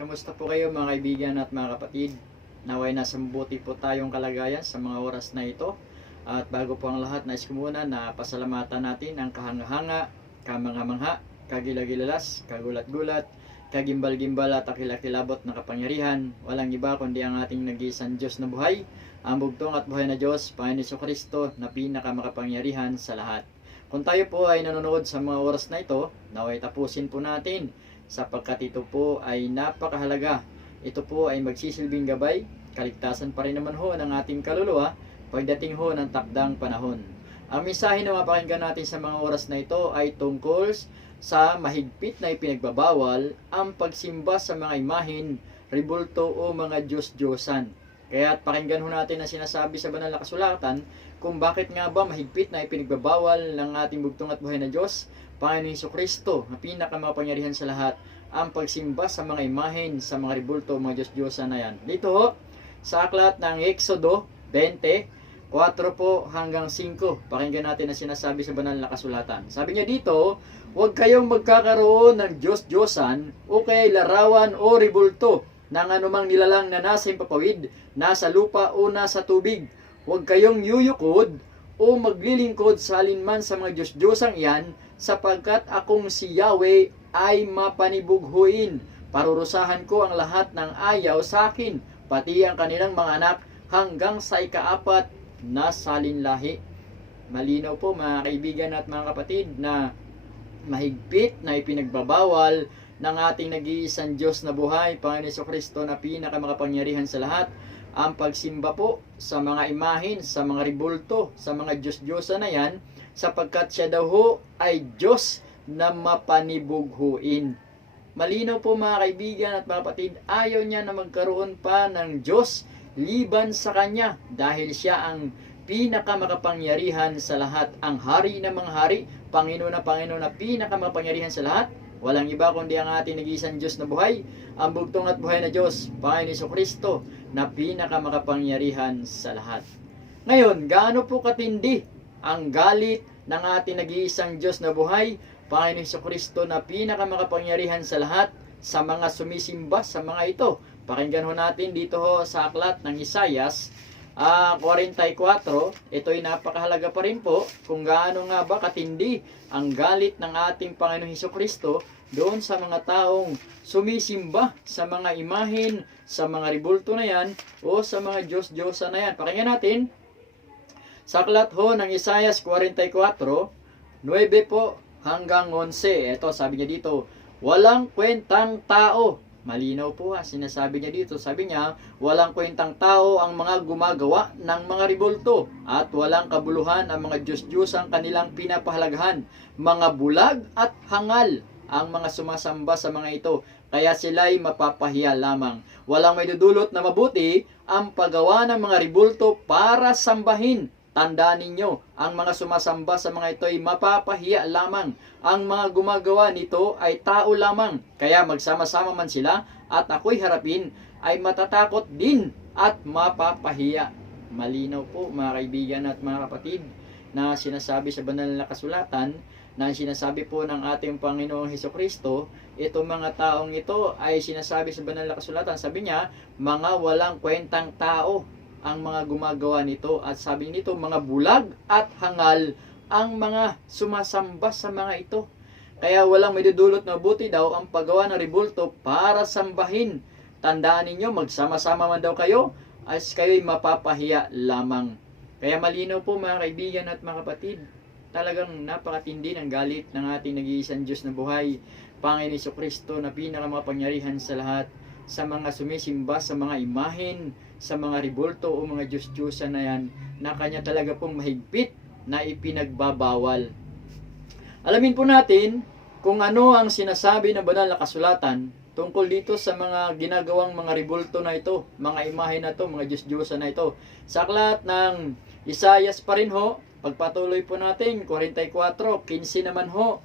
Kamusta po kayo mga kaibigan at mga kapatid? Naway nasa mabuti po tayong kalagayan sa mga oras na ito. At bago po ang lahat, nais ko muna na pasalamatan natin ang kahanga-hanga, kamangha-mangha, kagilagilalas, kagulat-gulat, kagimbal-gimbal at akilakilabot na kapangyarihan. Walang iba kundi ang ating nag-iisang Diyos na buhay, ang bugtong at buhay na Diyos, Panginoon Jesucristo, na pinakamakapangyarihan sa lahat. Kung tayo po ay nanonood sa mga oras na ito, naway tapusin po natin sapagkat ito po ay napakahalaga. Ito po ay magsisilbing gabay, kaligtasan pa rin naman ho ng ating kaluluwa pagdating ho ng takdang panahon. Ang mensahe na mapakinggan natin sa mga oras na ito ay tungkol sa mahigpit na ipinagbabawal ang pagsimba sa mga imahen, ribulto o mga Diyos-Diyosan. Kaya pakinggan ho natin ang sinasabi sa banal na kasulatan kung bakit nga ba mahigpit na ipinagbabawal ng ating bugtong at buhay na Diyos, Panginoon Jesucristo, na pinakamakapangyarihan sa lahat, ang pagsimba sa mga imahen, sa mga ribulto, mga Diyos-Diyosan na yan. Dito ho, sa aklat ng Exodo 20, 4 po hanggang 5, pakinggan natin ang sinasabi sa banal na kasulatan. Sabi niya dito, huwag kayong magkakaroon ng Diyos-Diyosan o kaya larawan o ribulto ng anumang nilalang na nasa impapawid, nasa lupa o nasa tubig. Huwag kayong yuyukod o maglilingkod sa alinman sa mga Diyos-Diyosang iyan, sapagkat akong si Yahweh ay mapanibughuin. Parurusahan ko ang lahat ng ayaw sa akin, pati ang kanilang mga anak hanggang sa ikaapat na salinlahi. Malinaw po mga kaibigan at mga kapatid na mahigpit na ipinagbabawal ng ating nag-iisang Diyos na buhay, Panginoon Jesucristo, na pinakamakapangyarihan sa lahat, ang pagsimba po sa mga imahen, sa mga ribulto, sa mga Diyos-Diyosan na yan, sapagkat siya daw ho ay Diyos na mapanibughuin. Malinaw po mga kaibigan at mga kapatid, ayaw niya na magkaroon pa ng Diyos liban sa Kanya dahil siya ang pinakamakapangyarihan sa lahat, ang hari ng mga hari, Panginoon na pinakamakapangyarihan sa lahat. Walang iba kundi ang ating nag-iisang Diyos na buhay, ang bugtong at buhay na Diyos, Panginoon Jesucristo, na pinakamakapangyarihan sa lahat. Ngayon, gaano po katindi ang galit ng ating nag-iisang Diyos na buhay, Panginoon Jesucristo, na pinakamakapangyarihan sa lahat, sa mga sumisimba sa mga ito? Pakinggan ho natin dito ho sa aklat ng Isaias 44, ito'y napakahalaga pa rin po kung gaano nga ba katindi ang galit ng ating Panginoong Hesukristo doon sa mga taong sumisimba sa mga imahen, sa mga ribulto na yan o sa mga Diyos-Diyosan na yan. Pakinggan natin sa aklat ho ng Isaias 44, 9 po hanggang 11. Ito sabi niya dito, walang kwentang tao. Malinaw po sinasabi niya dito. Sabi niya, walang kwentang tao ang mga gumagawa ng mga ribulto at walang kabuluhan ang mga Diyos-Diyos ang kanilang pinapahalagahan. Mga bulag at hangal ang mga sumasamba sa mga ito, kaya sila'y mapapahiya lamang. Walang may dudulot na mabuti ang paggawa ng mga ribulto para sambahin. Tandaan ninyo, ang mga sumasamba sa mga ito ay mapapahiya lamang. Ang mga gumagawa nito ay tao lamang. Kaya magsama-sama man sila at ako'y harapin, ay matatakot din at mapapahiya. Malinaw po mga kaibigan at mga kapatid na sinasabi sa banal na kasulatan, na sinasabi po ng ating Panginoong Hesukristo, itong mga taong ito ay sinasabi sa banal na kasulatan. Sabi niya, mga walang kwentang tao ang mga gumagawa nito, at sabi nito, mga bulag at hangal ang mga sumasamba sa mga ito. Kaya walang may dudulot na buti daw ang paggawa ng ribulto para sambahin. Tandaan ninyo, magsama-sama man daw kayo, as kayo'y mapapahiya lamang. Kaya malinaw po mga kaibigan at mga kapatid, talagang napakatindi ng galit ng ating nag-iisang Diyos na buhay, Panginoon Jesucristo, na pinakamakapangyarihan sa lahat, sa mga sumisimba sa mga imahen, sa mga ribulto o mga Diyos-Diyosan na yan, na Kanya talaga pong mahigpit na ipinagbabawal. Alamin po natin kung ano ang sinasabi ng banal na kasulatan tungkol dito sa mga ginagawang mga ribulto na ito, mga imahen na ito, mga Diyos-Diyosan na ito. Sa aklat ng Isaias pa rin ho, pagpatuloy po natin, 44, 15 naman ho,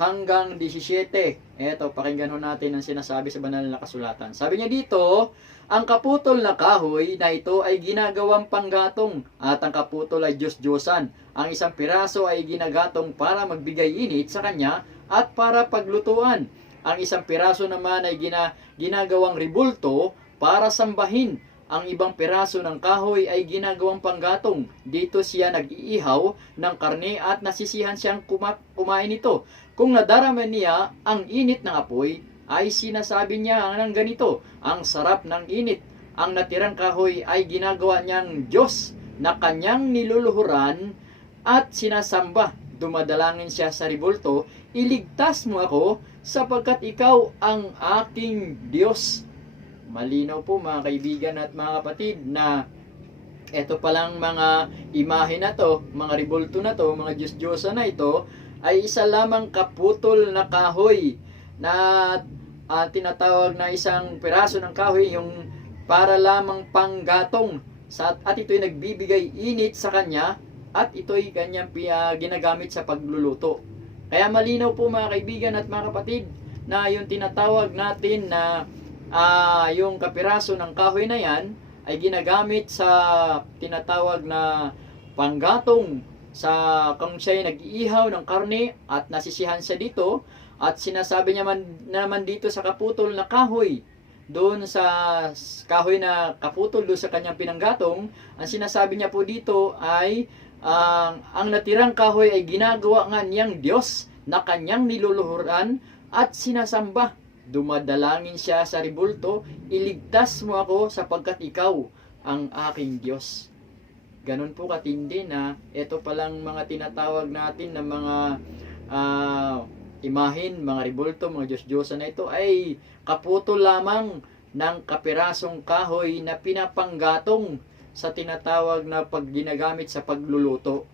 hanggang 17. Eto, pakinggan ho natin ang sinasabi sa banal na kasulatan. Sabi niya dito, ang kaputol na kahoy na ito ay ginagawang panggatong at ang kaputol ay Diyos-Diyosan. Ang isang piraso ay ginagatong para magbigay init sa kanya at para paglutuan. Ang isang piraso naman ay ginagawang ribulto para sambahin. Ang ibang piraso ng kahoy ay ginagawang panggatong. Dito siya nag-iihaw ng karne at nasisihan siyang kumain nito. Kung nadarama niya ang init ng apoy, ay sinasabi niya ng ganito, ang sarap ng init. Ang natirang kahoy ay ginagawa niyang Diyos na kanyang niluluhuran at sinasamba. Dumadalangin siya sa ribulto, iligtas mo ako sapagkat ikaw ang aking Diyos. Malinaw po mga kaibigan at mga kapatid na eto palang mga imahe na to, mga ribulto na to, mga Diyos-Diyosa na ito, ay isa lamang kaputol na kahoy na tinatawag na isang piraso ng kahoy, yung para lamang panggatong. At ito'y nagbibigay init sa kanya at ito'y kanyang ginagamit sa pagluluto. Kaya malinaw po mga kaibigan at mga kapatid na yung tinatawag natin na yung kapiraso ng kahoy na yan ay ginagamit sa tinatawag na panggatong sa kung siya ay nag-iihaw ng karne at nasisihan siya dito, at sinasabi niya naman dito sa kaputol na kahoy, doon sa kahoy na kaputol doon sa kanyang pinanggatong, ang sinasabi niya po dito ay ang natirang kahoy ay ginagawa nga niyang Diyos na kanyang niluluhuran at sinasamba. Dumadalangin siya sa ribulto, iligtas mo ako sapagkat ikaw ang aking Diyos. Ganun po katindi na ito palang mga tinatawag natin na mga imahin, mga ribulto, mga Diyos-Diyosa na ito ay kaputol lamang ng kapirasong kahoy na pinapanggatong sa tinatawag na ginagamit sa pagluluto.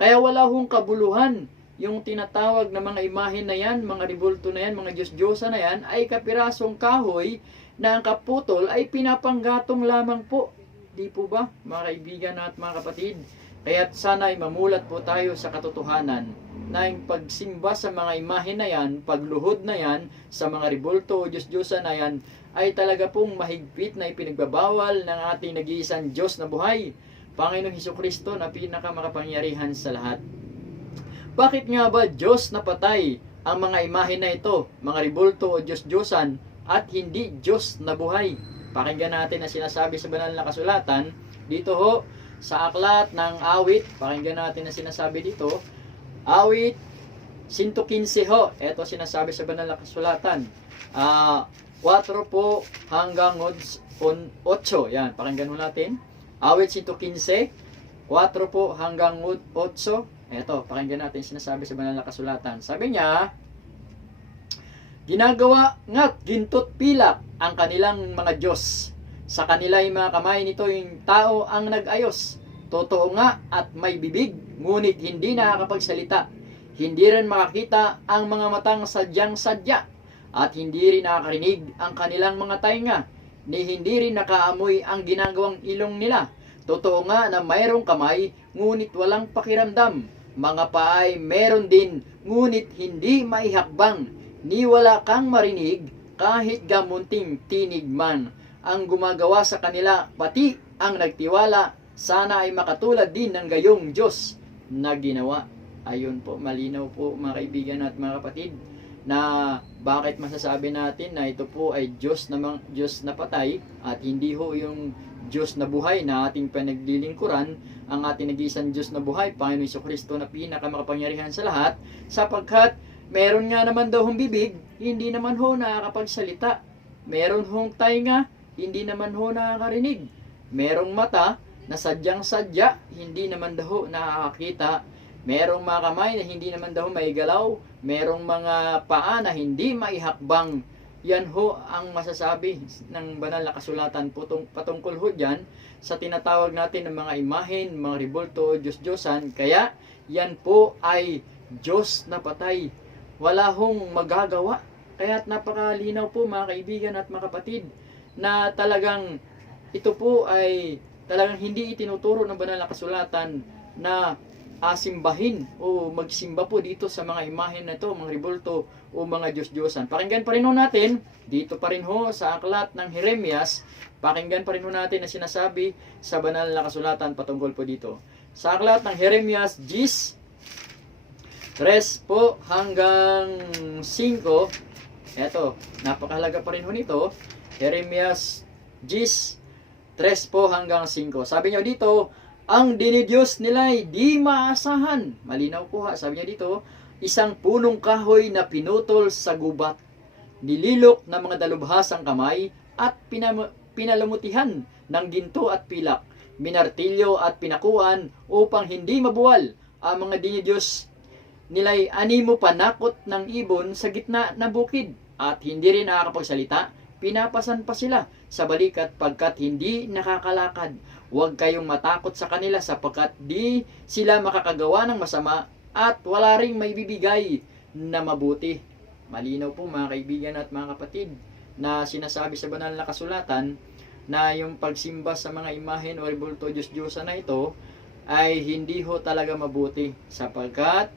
Kaya wala hong kabuluhan yung tinatawag na mga imahin na yan, mga ribulto na yan, mga Diyos-Diyosa na yan, ay kapirasong kahoy na ang kaputol ay pinapanggatong lamang po. Di po ba, mga kaibigan at mga kapatid? Kaya sana ay mamulat po tayo sa katotohanan na yung pagsimba sa mga imahin na yan, pagluhod na yan, sa mga ribulto o Diyos-Diyosa na yan, ay talaga pong mahigpit na ipinagbabawal ng ating nag-iisang Diyos na buhay, Panginoong Hesukristo na pinakamakapangyarihan sa lahat. Bakit nga ba Diyos na patay ang mga imahe na ito, mga ribulto o Diyos-Diyosan, at hindi Diyos na buhay? Pakinggan natin na sinasabi sa banal na kasulatan, dito ho, sa aklat ng awit, pakinggan natin na sinasabi dito, awit 115 ho, ito sinasabi sa banal na kasulatan, 4 po hanggang 8, yan, pakinggan mo natin, awit 115, 4 po hanggang 8, eto, pakinggan natin sinasabi sa banal na kasulatan. Sabi niya, ginagawa nga't gintot pilak ang kanilang mga Diyos. Sa kanila'y mga kamay nito yung tao ang nag-ayos. Totoo nga at may bibig, ngunit hindi nakakapagsalita. Hindi rin makakita ang mga matang sadyang-sadya. At hindi rin nakakarinig ang kanilang mga tainga. Ni hindi rin nakaamoy ang ginagawang ilong nila. Totoo nga na mayroong kamay, ngunit walang pakiramdam. Mga paay meron din, ngunit hindi maihakbang. Ni wala kang marinig, kahit gamunting tinig man. Ang gumagawa sa kanila, pati ang nagtiwala, sana ay makatulad din ng gayong Diyos na ginawa. Ayun po, malinaw po mga kaibigan at mga kapatid, na bakit masasabi natin na ito po ay Diyos na patay at hindi ho yung Diyos na buhay na ating panaglilingkuran, ang ating nag-iisang Diyos na buhay, Panginoon Hesukristo na pinakamakapangyarihan sa lahat, sapagkat meron nga naman daw hong bibig, hindi naman ho nakakapagsalita. Meron hong tainga, hindi naman ho nakakarinig. Merong mata na sadyang-sadya, hindi naman daw nakakakita. Merong mga kamay na hindi naman daw may galaw. Merong mga paa na hindi maihakbang. Yan ho ang masasabi ng banal na kasulatan patungkol ho dyan sa tinatawag natin ng mga imahen, mga ribulto o Diyos-Diyosan. Kaya yan po ay Diyos na patay. Wala hong magagawa. Kaya't napakalinaw po mga kaibigan at mga kapatid na talagang ito po ay talagang hindi itinuturo ng banal na kasulatan na simbahin o magsimba po dito sa mga imahen na ito, mga ribulto o mga Diyos-Diyosan. Pakinggan pa rin ho natin, dito pa rin ho sa aklat ng Jeremias, pakinggan pa rin ho natin na sinasabi sa banal na kasulatan patungkol po dito. Sa aklat ng Jeremias 10, 3 po hanggang 5, Eto, napakahalaga pa rin ho nito. Jeremias 10:3 po hanggang 5. Sabi niya dito, ang dinidiyos nila ay di maasahan. Malinaw po ha, sabi niya dito, isang punong kahoy na pinutol sa gubat, nililok ng mga dalubhasang kamay at pinalamutihan ng ginto at pilak, minartilyo at pinakuan upang hindi mabuwal. Ang mga dinidiyos nila'y animo panakot ng ibon sa gitna ng bukid at hindi rin nakakapagsalita. Pinapasan pa sila sa balikat pagkat hindi nakakalakad. Huwag kayong matakot sa kanila sapagkat di sila makakagawa ng masama at wala ring maibibigay na mabuti. Malinaw po mga kaibigan at mga kapatid na sinasabi sa banal na kasulatan na yung pagsimba sa mga imahen o rebulto Diyos-Diyosan na ito ay hindi ho talaga mabuti sapagkat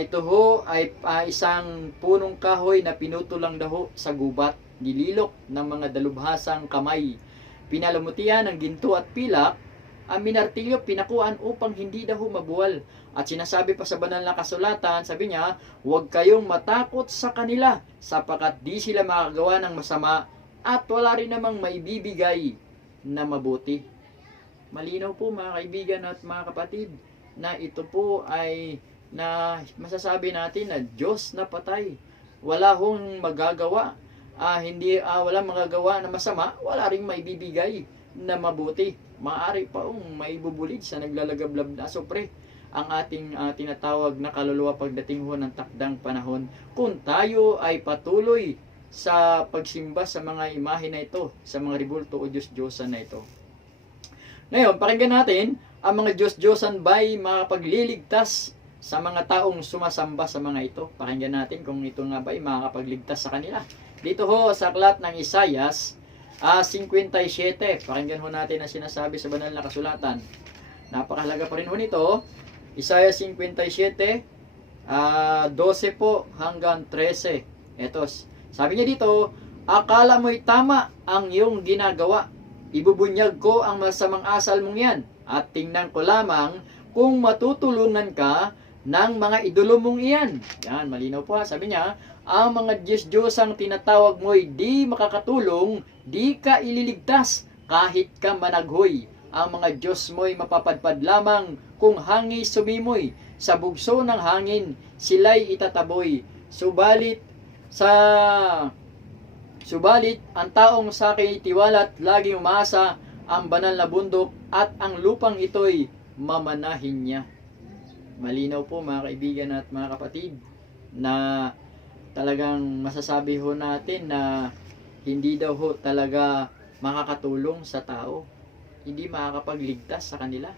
ito ho ay isang punong kahoy na pinutulang daho sa gubat, nililok ng mga dalubhasang kamay, pinalamutian ng ginto at pilak, ang minartilyo pinakuan upang hindi daho mabuwal. At sinasabi pa sa banal na kasulatan, sabi niya, huwag kayong matakot sa kanila sapagkat di sila makagawa ng masama at wala rin namang maibibigay na mabuti. Malinaw po mga kaibigan at mga kapatid na ito po ay na masasabi natin na Diyos na patay. Wala hong magagawa. Walang magagawa na masama, wala ring maibibigay na mabuti. Maaari pa maibubulid sa naglalagablab na sopre ang ating tinatawag na kaluluwa pagdating ho ng takdang panahon kung tayo ay patuloy sa pagsimba sa mga imahe na ito, sa mga rebulto o Diyos-Diyosan na ito. Ngayon, pakinggan natin, ang mga Diyos-Diyosan ba'y makapagliligtas sa mga taong sumasamba sa mga ito? Pakinggan natin kung ito nga ba'y makakapagligtas sa kanila. Dito ho sa aklat ng Isaias 57, pakinggan ho natin ang sinasabi sa banal na kasulatan. Napakahalaga pa rin ho nito. Isaiah 57, 12 po hanggang 13. Ito, sabi niya dito, akala mo'y tama ang iyong ginagawa. Ibubunyag ko ang masamang asal mong yan. At tingnan ko lamang kung matutulungan ka ng mga idolo mong iyan. Yan, malinaw po ha. Sabi niya, ang mga Diyos-Diyosang tinatawag mo'y di makakatulong, di ka ililigtas kahit ka managhoy. Ang mga Diyos mo'y mapapadpad lamang kung hangi sumimoy. Sa bugso ng hangin, sila'y itataboy. Subalit, ang taong sa akin itiwala at laging umasa, ang banal na bundok at ang lupang ito'y mamanahin niya. Malinaw po mga kaibigan at mga kapatid na talagang masasabi ho natin na hindi daw ho talaga makakatulong sa tao. Hindi makakapagligtas sa kanila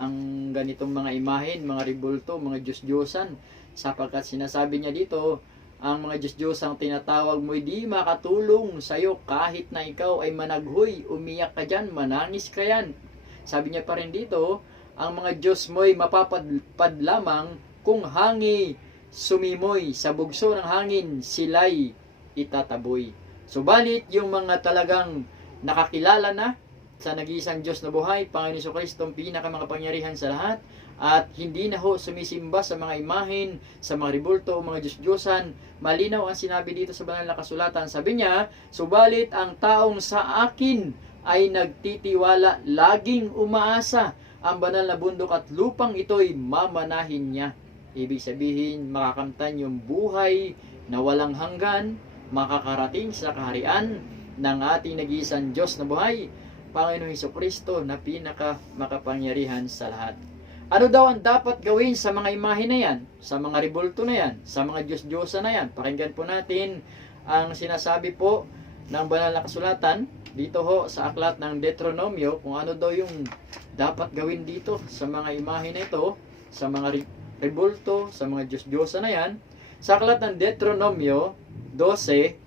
ang ganitong mga imahen, mga rebulto, mga Diyos-Diyosan, sapagkat sinasabi niya dito, ang mga Diyos-Diyosang tinatawag mo di makatulong sa iyo kahit na ikaw ay managhoy, umiyak ka dyan, manangis ka yan. Sabi niya pa rin dito, ang mga Diyos mo'y mapapadpad lamang kung hangi sumimoy. Sa bugso ng hangin, sila'y itataboy. Subalit, yung mga talagang nakakilala na sa nag-iisang Diyos na buhay, Panginoon Jesucristo, ang pinakamakapangyarihan sa lahat, at hindi na ho sumisimba sa mga imahen, sa mga rebulto o mga Diyos-Diyosan, malinaw ang sinabi dito sa banal na kasulatan. Sabi niya, subalit ang taong sa akin ay nagtitiwala, laging umaasa, ang banal na bundok at lupang ito'y mamanahin niya. Ibig sabihin, makakamtan yung buhay na walang hanggan, makakarating sa kaharian ng ating nag-iisang Diyos na buhay, Panginoong Jesucristo na pinaka makapangyarihan sa lahat. Ano daw ang dapat gawin sa mga imahe na yan, sa mga rebulto na yan, sa mga Diyos-Diyosan na yan? Pakinggan po natin ang sinasabi po ng banal na kasulatan dito ho sa aklat ng Deuteronomio, kung ano daw yung dapat gawin dito sa mga imahe na ito, sa mga rebulto, sa mga Diyos-Diyosan na yan. Sa aklat ng Deuteronomio 12,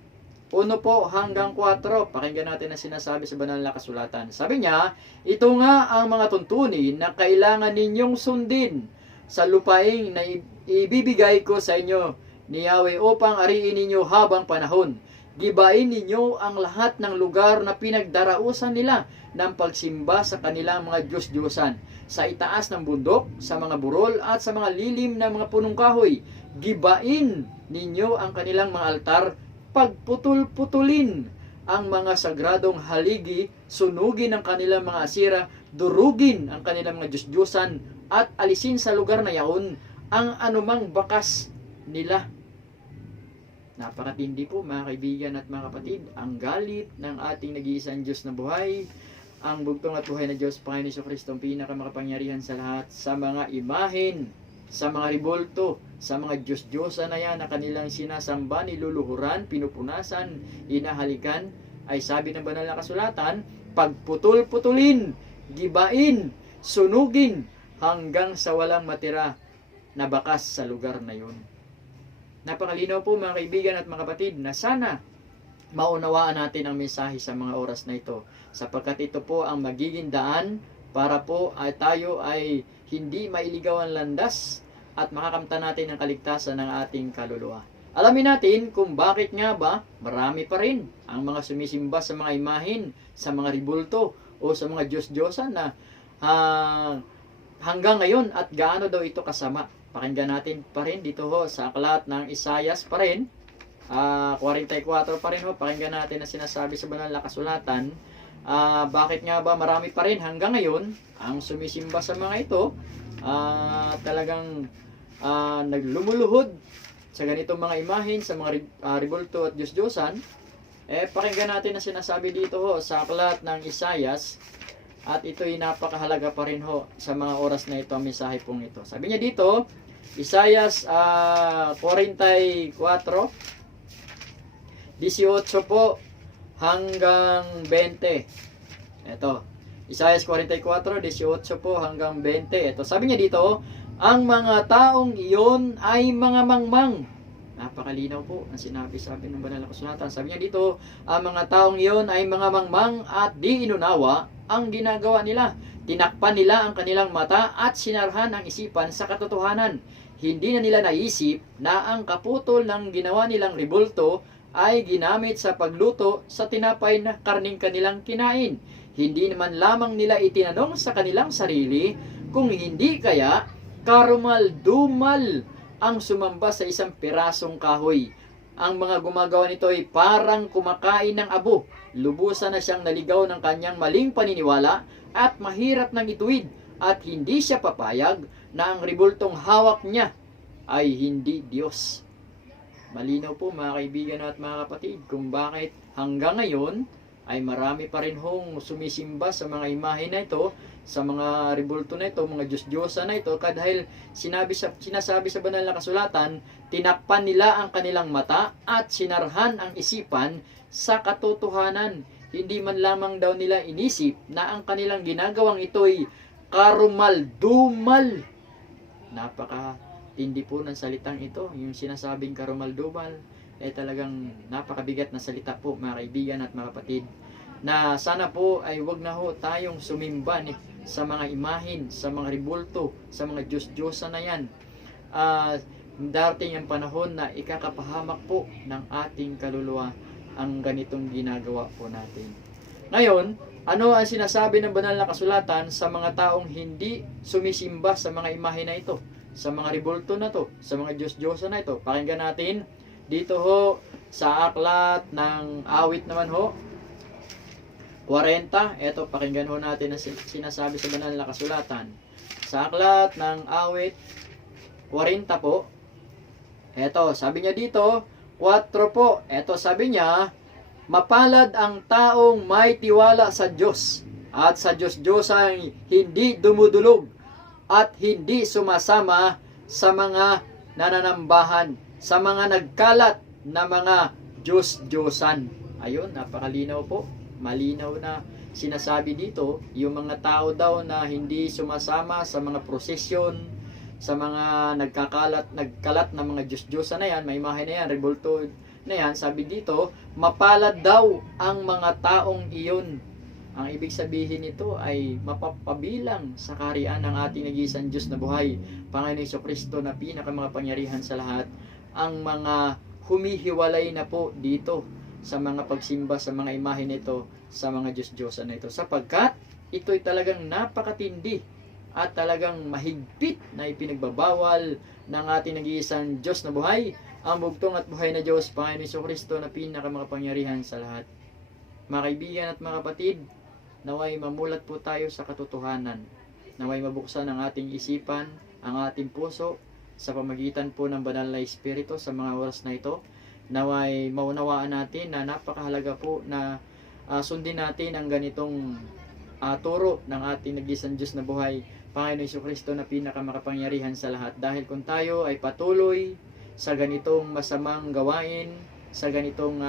1 po hanggang 4, pakinggan natin ang sinasabi sa banal na kasulatan. Sabi niya, ito nga ang mga tuntunin na kailangan ninyong sundin sa lupaing na ibibigay ko sa inyo ni Yahweh upang ariin ninyo habang panahon. Gibain ninyo ang lahat ng lugar na pinagdarausan nila ng pagsimba sa kanilang mga Diyos-Diyosan, sa itaas ng bundok, sa mga burol at sa mga lilim ng mga punong kahoy. Gibain ninyo ang kanilang mga altar, pagputol-putulin ang mga sagradong haligi, sunugin ang kanilang mga asira, durugin ang kanilang mga Diyos-Diyosan, at alisin sa lugar na yaon ang anumang bakas nila. Napakatindi po mga kaibigan at mga kapatid, ang galit ng ating nag-iisang Diyos na buhay, ang bugtong at buhay na Diyos, Panginoon Jesucristo, ang pinakamakapangyarihan sa lahat, sa mga imahen, sa mga ribolto, sa mga Diyos-Diyosa na yan na kanilang sinasamba, niluluhuran, pinupunasan, inahalikan, ay sabi ng banal na kasulatan, pagputol-putulin, gibain, sunugin, hanggang sa walang matira na bakas sa lugar na yun. Napakalinaw po mga kaibigan at mga kapatid na sana maunawaan natin ang mensahe sa mga oras na ito, sapagkat ito po ang magiging daan para po tayo ay hindi mailigaw ang landas at makakamtan natin ang kaligtasan ng ating kaluluwa. Alamin natin kung bakit nga ba marami pa rin ang mga sumisimba sa mga imahin, sa mga ribulto o sa mga Diyos-Diyosan na hanggang ngayon at gaano daw ito kasama. Pakinggan natin pa rin dito ho sa aklat ng Isaias pa rin, 44 pa rin ho, pakinggan natin na sinasabi sa banal na kasulatan. Bakit nga ba marami pa rin hanggang ngayon ang sumisimba sa mga ito, talagang naglumuluhod sa ganitong mga imahin, sa mga ribulto at Diyos-Diyosan. Pakinggan natin na sinasabi dito ho sa aklat ng Isaias, at ito'y napakahalaga pa rin ho sa mga oras na ito, ang mensahe pong ito. Sabi niya dito, Isaias 44, 18 po hanggang 20. Ito, Isaias 44, 18 po hanggang 20. Ito, sabi niya dito, ang mga taong iyon ay mga mangmang. Napakalinaw po ang sabi ng banal na kasulatan. Sabi niya dito, ang mga taong iyon ay mga mangmang at di inunawa ang ginagawa nila. Tinakpan nila ang kanilang mata at sinarhan ang isipan sa katotohanan. Hindi na nila naisip na ang kaputol ng ginawa nilang ribulto ay ginamit sa pagluto sa tinapay na karning kanilang kinain. Hindi naman lamang nila itinanong sa kanilang sarili kung hindi kaya karumal-dumal ang sumamba sa isang pirasong kahoy. Ang mga gumagawa nito ay parang kumakain ng abo. Lubusan na siyang naligaw ng kanyang maling paniniwala at mahirap nang ituwid, at hindi siya papayag na ang ribultong hawak niya ay hindi Diyos. Malinaw po mga kaibigan at mga kapatid kung bakit hanggang ngayon ay marami pa rin hong sumisimba sa mga imahe na ito, sa mga ribulto na ito, mga Diyos-Diyosa na ito, dahil sinasabi sa banal na kasulatan, tinakpan nila ang kanilang mata at sinarhan ang isipan sa katotohanan. Hindi man lamang daw nila inisip na ang kanilang ginagawang ito'y karumal-dumal. Napakatindi po ng salitang ito, yung sinasabing karumal-dumal, talagang napakabigat na salita po mga kaibigan at mga kapatid, na sana po ay wag na ho tayong sumimba sa mga imahin, sa mga ribulto, sa mga Diyos-Diyosa na yan. Darating ang panahon na ikakapahamak po ng ating kaluluwa ang ganitong ginagawa po natin. Ngayon, ano ang sinasabi ng banal na kasulatan sa mga taong hindi sumisimba sa mga imahe na ito, sa mga ribulto na to, sa mga Diyos-Diyosa na ito? Pakinggan natin dito ho sa aklat ng awit naman ho, 40. Ito, pakinggan ho natin ang sinasabi sa banal na kasulatan. Sa aklat ng awit 40 po, ito, sabi niya dito, 4 po. Ito, sabi niya, mapalad ang taong may tiwala sa Diyos at sa Diyos-Diyosang hindi dumudulog at hindi sumasama sa mga nananambahan, sa mga nagkalat na mga Diyos-Diyosan. Ayun, napakalinaw po. Malinaw na sinasabi dito, yung mga tao daw na hindi sumasama sa mga prosesyon, sa mga nagkalat na mga Diyos-Diyosan na yan, may imahe na yan, ribulto na yan, sabi dito, mapalad daw ang mga taong iyon. Ang ibig sabihin nito ay mapapabilang sa kaharian ng ating nag-iisang Diyos na buhay, Panginoon Jesucristo na pinakamakapangyarihan sa lahat, ang mga humihiwalay na po dito sa mga pagsimba sa mga imahe nito, sa mga Diyos-Diyosan na ito, sapagkat ito'y talagang napakatindi at talagang mahigpit na ipinagbabawal ng ating nag-iisang Diyos na buhay, ang bugtong at buhay na Diyos, Panginoon Jesucristo na pinakamakapangyarihan sa lahat. Mga kaibigan at mga kapatid, naway mamulat po tayo sa katotohanan. Naway mabuksan ang ating isipan, ang ating puso, sa pamagitan po ng banal na Espiritu sa mga oras na ito. Naway maunawaan natin na napakahalaga po na sundin natin ang ganitong turo ng ating nag-iisang Diyos na buhay, Panginoon Jesucristo na pinakamakapangyarihan sa lahat. Dahil kung tayo ay patuloy sa ganitong masamang gawain, sa ganitong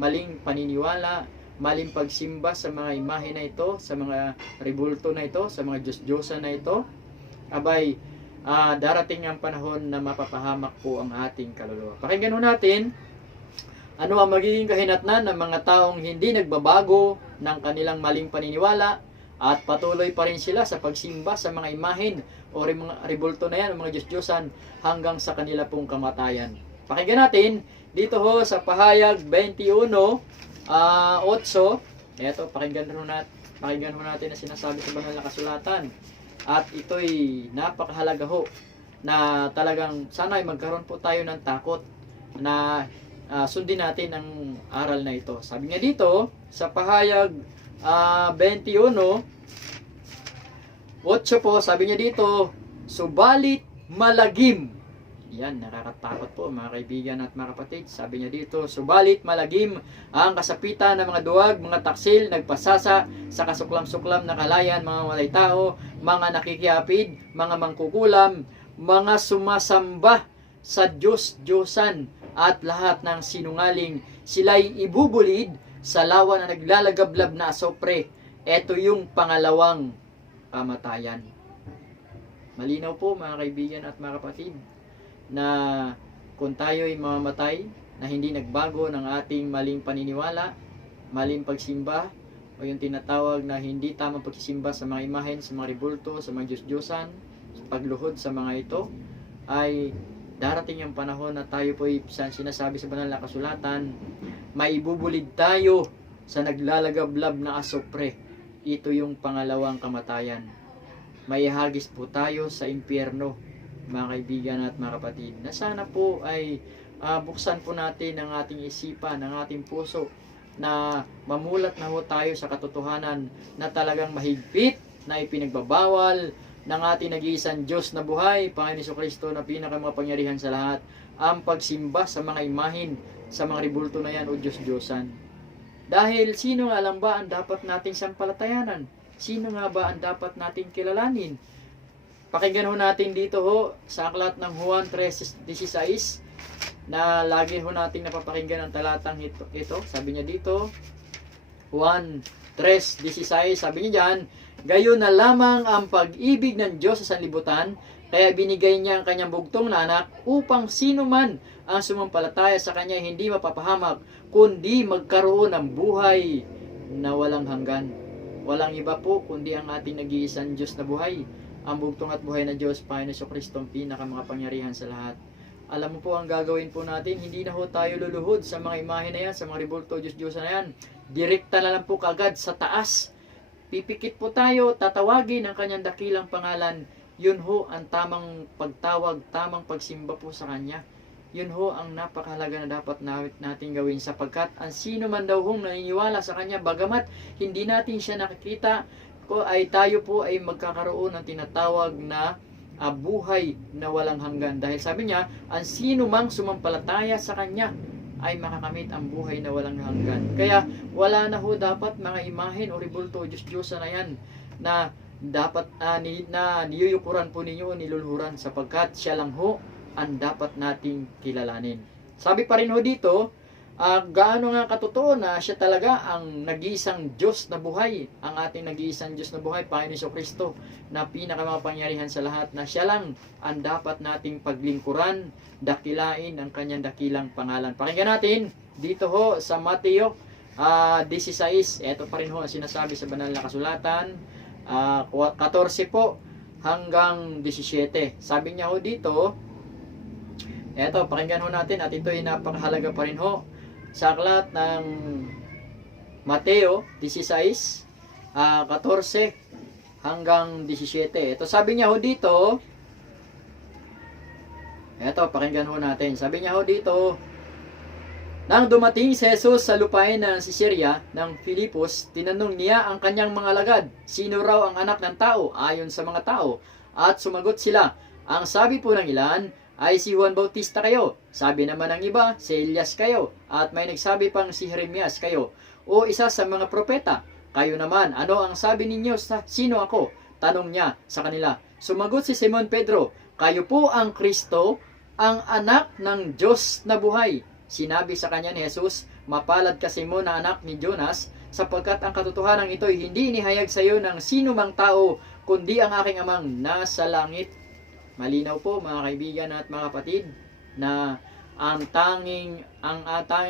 maling paniniwala, maling pagsimba sa mga imahe na ito, sa mga ribulto na ito, sa mga Diyos-Diyosan na ito, abay, darating ang panahon na mapapahamak po ang ating kaluluwa. Pakinggan natin ano ang magiging kahinatnan ng mga taong hindi nagbabago ng kanilang maling paniniwala at patuloy pa rin sila sa pagsimba sa mga imahen o mga ribulto na yan, mga Diyos-Diyosan hanggang sa kanila pong kamatayan. Pakinggan natin dito ho sa Pahayag 21:8. Ito, pakinggan ho natin na sinasabi sa banal na kasulatan. At ito'y napakahalaga ho na talagang sana ay magkaroon po tayo ng takot na sundin natin ang aral na ito. Sabi nga dito sa Pahayag 21:8 po, sabi niya dito, subalit malagim. Yan, nakakatakot po mga kaibigan at mga kapatid. Sabi niya dito, subalit malagim ang kasapitan ng mga duwag, mga taksil, nagpasasa sa kasuklam-suklam na kalayan, mga walay tao, mga nakikiapid, mga mangkukulam, mga sumasamba sa Diyos-Diyosan at lahat ng sinungaling. Sila'y ibubulid sa lawa na naglalagablab na asopre. Ito yung pangalawang kamatayan. Malinaw po mga kaibigan at mga kapatid na kung tayo'y mamamatay na hindi nagbago ng ating maling paniniwala, maling pagsimba, o yung tinatawag na hindi tamang pagsisimba sa mga imahen, sa mga ribulto, sa mga Diyos-Diyosan, pagluhod sa mga ito, ay darating yung panahon na tayo po'y sinasabi sa banal na kasulatan, maibubulid tayo sa naglalagablab na asopre. Ito yung pangalawang kamatayan. Maihagis po tayo sa impyerno, mga kaibigan at mga kapatid, na sana po ay buksan po natin ang ating isipan, ang ating puso, na mamulat na ho tayo sa katotohanan na talagang mahigpit na ipinagbabawal ng ating nag-iisang Diyos na buhay, Panginoon Jesucristo na pinakamakapangyarihan sa lahat, ang pagsimba sa mga imahin, sa mga ribulto na yan o Diyos-Diyosan. Dahil sino nga lang ba ang dapat nating sampalatayanan? Sino nga ba ang dapat nating kilalanin? Pakinggan ho natin dito ho sa aklat ng Juan 3:16 na lagi ho nating napapakinggan ang talatang ito. Sabi niya dito, Juan 3:16, sabi niya diyan, gayon na lamang ang pag-ibig ng Diyos sa sanlibutan, kaya binigay niya ang kanyang bugtong na anak upang sino man ang sumampalataya sa kanya hindi mapapahamak, kundi magkaroon ng buhay na walang hanggan. Walang iba po kundi ang ating nag-iisang Diyos na buhay, ang bugtong at buhay na Diyos, Panginoon Jesucristo, ang pinakamakapangyarihan sa lahat. Alam mo po ang gagawin po natin, hindi na ho tayo luluhod sa mga imahe na yan, sa mga ribulto, Diyos-Diyosan na yan. Direkta na lang po kagad sa taas. Pipikit po tayo, tatawagin ang kanyang dakilang pangalan. Yun ho ang tamang pagtawag, tamang pagsimba po sa kanya. Yun ho ang napakahalaga na dapat natin gawin, sapagkat ang sino man daw hong naniniwala sa kanya, bagamat hindi natin siya nakikita, ay tayo po ay magkakaroon ng tinatawag na buhay na walang hanggan. Dahil sabi niya, ang sino mang sumampalataya sa kanya ay makakamit ang buhay na walang hanggan. Kaya wala na ho dapat mga imahen o ribulto, Diyos-Diyosan na yan, na dapat na niyuyukuran po ninyo o niluluhuran, sapagkat siya lang ho ang dapat nating kilalanin. Sabi pa rin ho dito, gaano nga katotoo na siya talaga ang nag-iisang Diyos na buhay, ang ating nag-iisang Diyos na buhay, Panginoon Jesucristo, na pinakamakapangyarihan sa lahat, na siya lang ang dapat nating paglingkuran, dakilain ang kanyang dakilang pangalan. Pakinggan natin dito ho sa Mateo 16. Ito pa rin ho ang sinasabi sa banal na kasulatan, 14 po hanggang 17. Sabi niya ho dito, eto, pakinggan ho natin, at ito ay napakahalaga pa rin ho sa aklat ng Mateo 16, 14 hanggang 17. Ito sabi niya ho dito, Eto, pakinggan ho natin. Sabi niya ho dito, nang dumating si Jesus sa lupain ng Caesarea ng Filipos, tinanong niya ang kanyang mga alagad, sino raw ang anak ng tao ayon sa mga tao? At sumagot sila, ang sabi po ng ilan ay si Juan Bautista kayo. Sabi naman ng iba, si Elias kayo. At may nagsabi pang si Jeremias kayo. O isa sa mga propeta. Kayo naman, ano ang sabi ninyo sa sino ako? Tanong niya sa kanila. Sumagot si Simon Pedro, kayo po ang Kristo, ang anak ng Diyos na buhay. Sinabi sa kanya ni Jesus, mapalad ka Simon na anak ni Jonas, sapagkat ang katotohanan ito'y hindi inihayag sa iyo ng sino mang tao, kundi ang aking amang nasa langit. Malinaw po mga kaibigan at mga kapatid, na ang tanging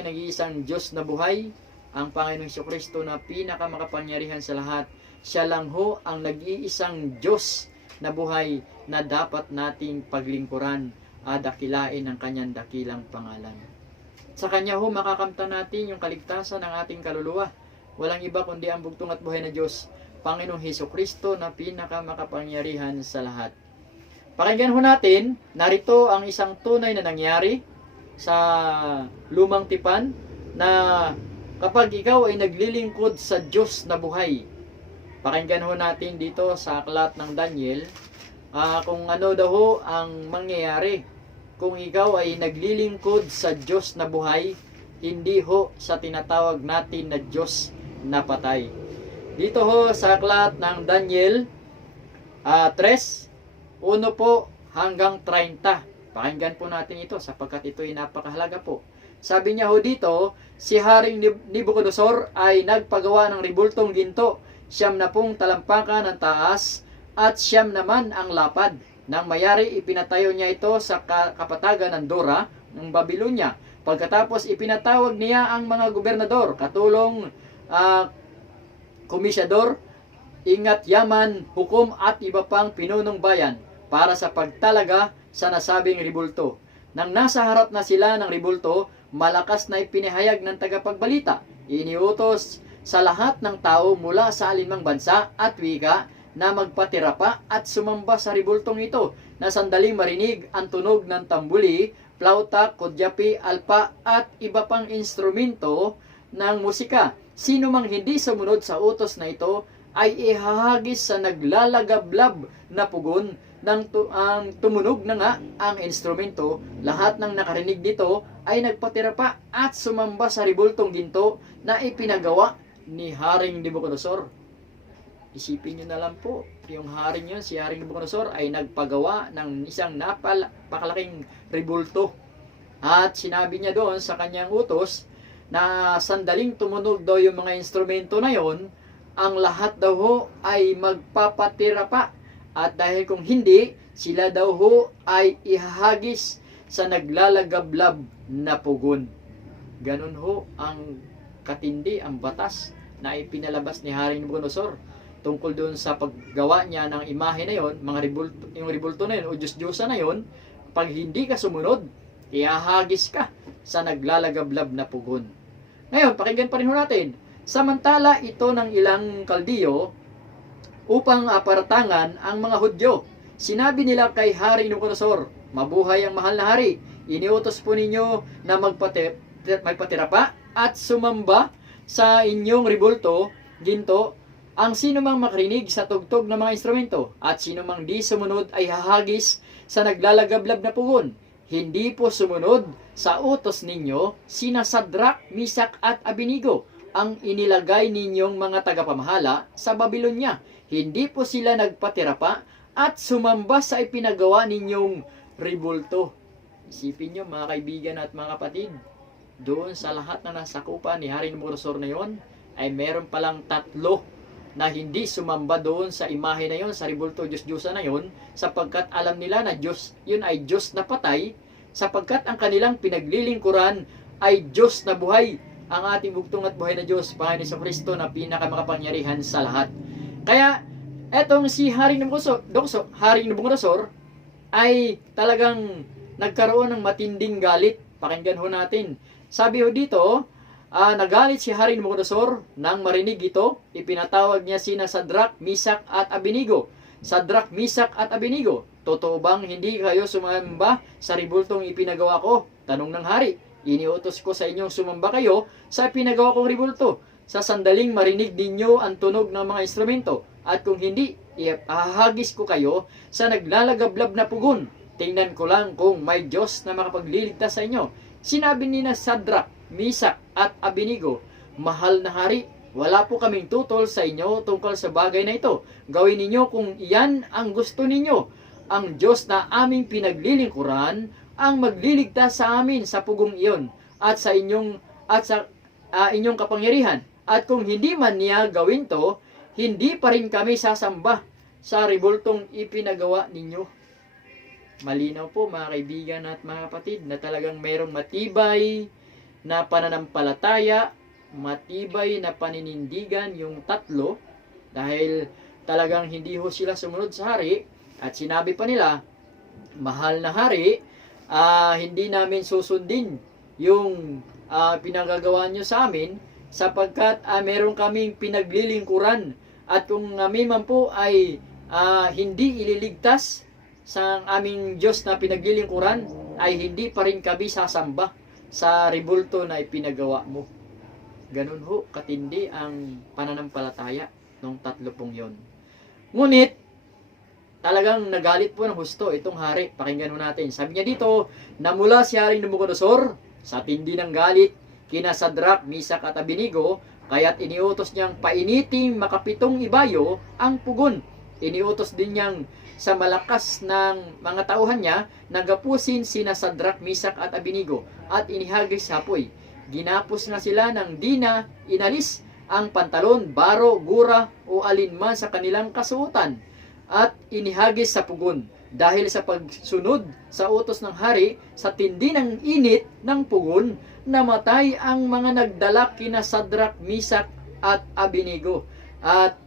nag-iisang Diyos na buhay, ang Panginoong Jesucristo na pinakamakapangyarihan sa lahat, siya lang ho ang nag-iisang Diyos na buhay na dapat nating paglingkuran at dakilain ang kanyang dakilang pangalan. Sa Kanya ho makakamtan natin yung kaligtasan ng ating kaluluwa. Walang iba kundi ang bugtong at buhay na Diyos, Panginoong Hesukristo na pinakamakapangyarihan sa lahat. Pakinggan ho natin, narito ang isang tunay na nangyari sa lumang tipan na kapag ikaw ay naglilingkod sa Diyos na buhay. Pakinggan ho natin dito sa aklat ng Daniel kung ano daw ho ang mangyayari kung ikaw ay naglilingkod sa Diyos na buhay, hindi ho sa tinatawag natin na Diyos na patay. Dito ho sa aklat ng Daniel 3, 1 po hanggang 30. Pakinggan po natin ito sapagkat ito ay napakahalaga po. Sabi niya ho dito, si Haring Nebuchadnezzar ay nagpagawa ng ribultong ginto, 70 talampakan ng taas at 9 naman ang lapad. Nang mayari, ipinatayo niya ito sa kapatagan ng Dora ng Babylonia. Pagkatapos, ipinatawag niya ang mga gobernador, katulong komisyador, ingat yaman, hukom at iba pang pinunong bayan para sa pagtalaga sa nasabing ribulto. Nang nasa harap na sila ng ribulto, malakas na ipinahayag ng tagapagbalita. Iniutos sa lahat ng tao mula sa alinmang bansa at wika na magpatira pa at sumamba sa ribultong ito na sandaling marinig ang tunog ng tambuli, plauta, kodyapi, alpa at iba pang instrumento ng musika. Sino mang hindi sumunod sa utos na ito ay ihahagis sa naglalagablab na pugon ng tumunog na nga ang instrumento. Lahat ng nakarinig dito ay nagpatira pa at sumamba sa ribultong ginto na ipinagawa ni Haring Nebuchadnezzar. Isipin nyo na lang po, yung haring yun, si Haring Nebuchadnezzar ay nagpagawa ng isang napakalaking ribulto. At sinabi niya doon sa kanyang utos na sandaling tumunog daw yung mga instrumento na yon, ang lahat daw ho ay magpapatira pa. At dahil kung hindi, sila daw ho ay ihahagis sa naglalagablab na pugon. Ganun ho ang katindi, ang batas na ipinalabas ni Haring Nebuchadnezzar tungkol doon sa paggawa niya ng imahe na yon, yung ribulto na yon o Diyos-Diyosa na yon. Pag hindi ka sumunod, ihahagis ka sa naglalagablab na pugon. Ngayon, pakinggan pa rin ho natin. Samantala ito ng ilang Kaldiyo upang aparatangan ang mga Hudyo. Sinabi nila kay Haring Nebuchadnezzar, mabuhay ang mahal na hari. Iniutos po ninyo na magpatira pa at sumamba sa inyong ribulto, ginto, ang sino mang makarinig sa tugtog ng mga instrumento at sino mang di sumunod ay hahagis sa naglalagablab na pugon. Hindi po sumunod sa utos ninyo sina Sadrak, Misak at Abednego, ang inilagay ninyong mga tagapamahala sa Babylonia. Hindi po sila nagpatira pa at sumamba sa ipinagawa ninyong ribulto. Isipin nyo mga kaibigan at mga kapatid, doon sa lahat na nasakupan ni Haring Nebuchadnezzar na yon, ay meron palang 3 na hindi sumamba doon sa imahe na yon, sa ribulto Diyos-Diyosa na yon, sapagkat alam nila na Diyos, yun ay Diyos na patay, sapagkat ang kanilang pinaglilingkuran ay Diyos na buhay, ang ating bugtong at buhay na Diyos, Panginoon Jesucristo na pinakamakapangyarihan sa lahat. Kaya, etong si Haring Nebuchadnezzar ay talagang nagkaroon ng matinding galit. Pakinggan ho natin. Sabi ho dito, nagalit si Haring Nebuchadnezzar nang marinig ito. Ipinatawag niya sina Sadrak, Misak at Abednego. Sadrak, Misak at Abednego. Totoo bang hindi kayo sumamba sa rebultong ipinagawa ko? Tanong ng hari. Iniutos ko sa inyong sumamba kayo sa pinagawa kong rebulto. Sa sandaling marinig ninyo ang tunog ng mga instrumento. At kung hindi, ihahagis ko kayo sa naglalagablab na pugon. Tingnan ko lang kung may Diyos na makapagliligtas sa inyo. Sinabi ni na Sadrak, Misak at Abednego, mahal na hari, wala po kaming tutol sa inyo tungkol sa bagay na ito. Gawin ninyo kung iyan ang gusto ninyo. Ang Diyos na aming pinaglilingkuran ang magliligtas sa amin sa pugong iyon at sa inyong inyong kapangyarihan. At kung hindi man niya gawin to, hindi pa rin kami sasamba sa rebultong ipinagawa ninyo. Malinaw po mga kaibigan at mga kapatid na talagang mayroong matibay na pananampalataya, matibay na paninindigan yung tatlo dahil talagang hindi ho sila sumunod sa hari at sinabi pa nila, mahal na hari, hindi namin susundin yung pinagagawa nyo sa amin sapagkat meron kaming pinaglilingkuran at kung kami man po ay hindi ililigtas sa aming Diyos na pinaglilingkuran ay hindi pa rin kami sasamba sa rebulto na ipinagawa mo. Ganun ho, katindi ang pananampalataya ng tatlo pong yon. Ngunit, talagang nagalit po ng husto itong hari. Pakinggan mo natin. Sabi niya dito, na mula si Haring Nabucodonosor, sa tindi ng galit, kina Sadrak, Misak at Abednego, kaya't iniutos niyang painiting makapitong ibayo ang pugon. Iniutos din niyang sa malakas ng mga tauhan niya, nagapusin sina Sadrak, Misak at Abednego at inihagis sa apoy. Ginapos na sila ng di na inalis ang pantalon, baro, gura o alinman sa kanilang kasuotan at inihagis sa pugon. Dahil sa pagsunod sa utos ng hari, sa tindi ng init ng pugon, namatay ang mga nagdala kina Sadrak, Misak at Abednego. At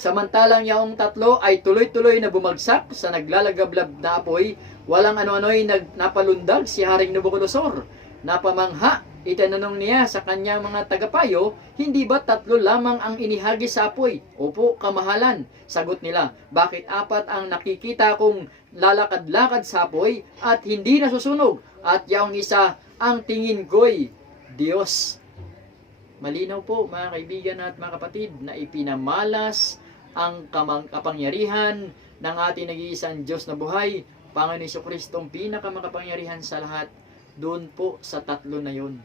samantalang yaong tatlo ay tuloy-tuloy na bumagsak sa naglalagablab na apoy, walang ano-ano'y napalundag si Haring Nabucodonosor. Napamangha, itananong niya sa kanyang mga tagapayo, hindi ba tatlo lamang ang inihagis sa apoy? Opo, kamahalan. Sagot nila, bakit apat ang nakikita kong lalakad-lakad sa apoy at hindi nasusunog? At yaong isa, ang tingin ko'y Diyos. Malinaw po mga kaibigan at mga kapatid na ipinamalas ang kapangyarihan ng ating nag-iisang Diyos na buhay, Panginoon Jesucristong pinakamakapangyarihan sa lahat, doon po sa tatlo na yun.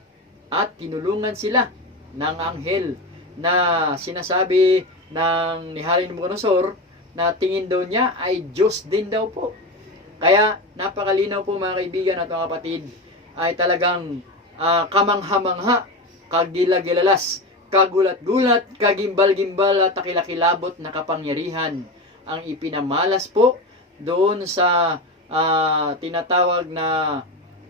At tinulungan sila ng anghel na sinasabi ng ni Haring Nabucodonosor na tingin daw niya ay Diyos din daw po. Kaya napakalinaw po mga kaibigan at mga kapatid, ay talagang kamangha-mangha, kagila-gilalas, kagulat-gulat, kagimbal-gimbal at takilakilabot na kapangyarihan ang ipinamalas po doon sa tinatawag na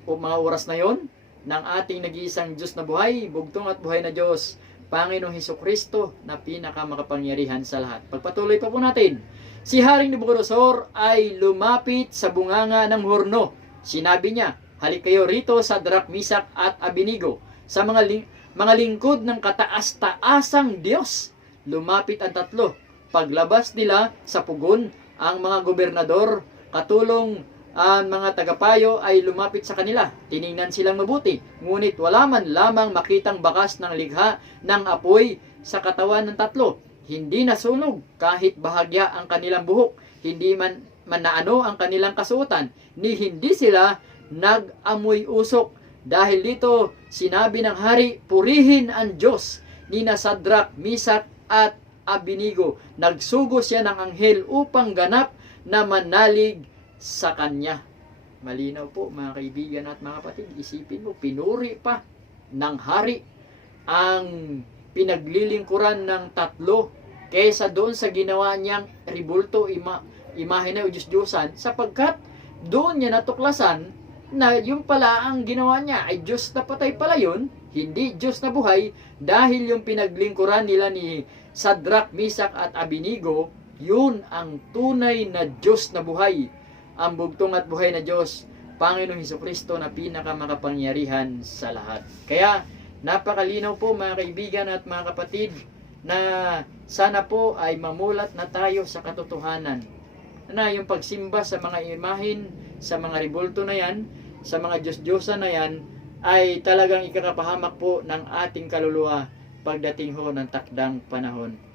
mga oras na yon ng ating nag-iisang Diyos na buhay, bugtong at buhay na Diyos, Panginoong Hesukristo na pinakamakapangyarihan sa lahat. Pagpatuloy pa po natin, si Haring Nabucodonosor ay lumapit sa bunganga ng horno. Sinabi niya, halik kayo rito sa Sadrak, Misak at Abednego, sa mga lingkod ng kataas-taasang Diyos. Lumapit ang tatlo. Paglabas nila sa pugon, ang mga gobernador, katulong ang mga tagapayo ay lumapit sa kanila. Tiningnan silang mabuti, ngunit wala man lamang makitang bakas ng likha ng apoy sa katawan ng tatlo. Hindi nasunog kahit bahagya ang kanilang buhok, hindi man naano ang kanilang kasuotan, ni hindi sila nag-amoy usok. Dahil dito, sinabi ng hari, purihin ang Diyos ni Sadrak, Misak at Abednego. Nagsugo siya ng anghel upang ganap na manalig sa kanya. Malinaw po mga kaibigan at mga kapatid, isipin mo, pinuri pa ng hari ang pinaglilingkuran ng tatlo kaysa doon sa ginawa niyang rebulto, imahe na o Diyos-Diyosan, sapagkat doon niya natuklasan na yung pala ang ginawa niya ay Diyos na patay pala yun, hindi Diyos na buhay, dahil yung pinaglingkuran nila ni Sadrak, Misak at Abednego, yun ang tunay na Diyos na buhay, ang bugtong at buhay na Diyos, Panginoong Hesukristo na pinakamakapangyarihan sa lahat. Kaya napakalinaw po mga kaibigan at mga kapatid na sana po ay mamulat na tayo sa katotohanan na yung pagsimba sa mga imahin, sa mga rebulto na yan, sa mga Diyos-Diyosa na yan, ay talagang ikakapahamak po ng ating kaluluwa pagdating ho ng takdang panahon.